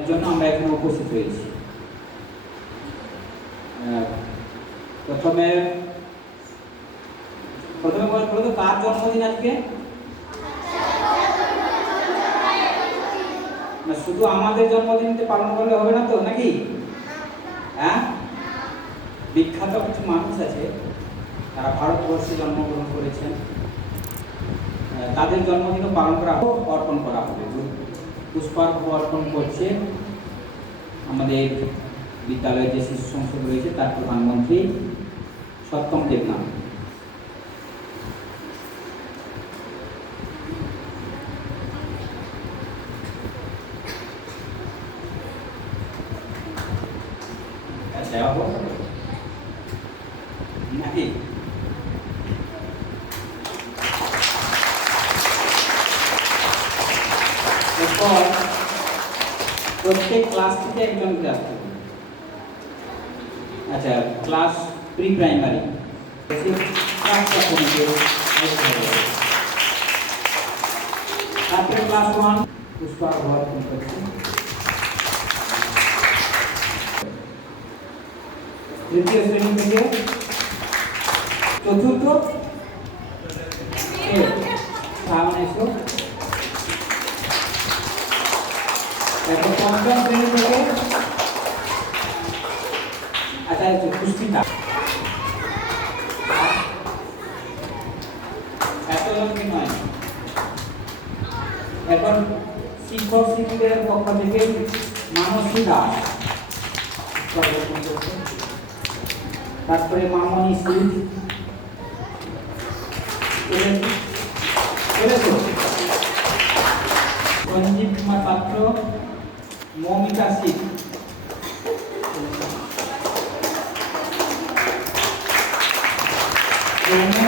এর জন্য আমরা এখানে উপস্থিত হয়েছি। প্রথমে বলতো কার জন্মদিন আজকে? না, শুধু আমাদের জন্মদিনতে পালন করলে হবে না তো, নাকি? হ্যাঁ, বিখ্যাত কিছু মানুষ আছে, তারা ভারতবর্ষে জন্মগ্রহণ করেছেন, তাদের জন্মদিনও পালন করা অর্পণ করা হবে। পুষ্পার্ঘ্য অর্পণ করছে আমাদের বিদ্যালয়ের যে শিশু সংসদ রয়েছে তার প্রধানমন্ত্রী সত্যম দেবনাথ। আচ্ছা, নাকি এরপর প্রত্যেক ক্লাস থেকে একজন ক্লাস থাকবে। আচ্ছা, ক্লাস প্রি প্রাইমারি তারপরে ক্লাস 1 পুষ্পার্ঘ্য অর্পণ করছে। তৃতীয় শ্রেণী থেকে চতুর্থ সামনে এসো। এখন পঞ্চম শ্রেণী থেকে আচ্ছা পুষ্পিতা, এত লক্ষ্মী নয়। এখন শিক্ষক শিক্ষিকাদের পক্ষ থেকে মানসী দাস, তারপরে মামনি সিং, সঞ্জীব কুমার পাত্র, মৌমিতা সিং, সৌম্য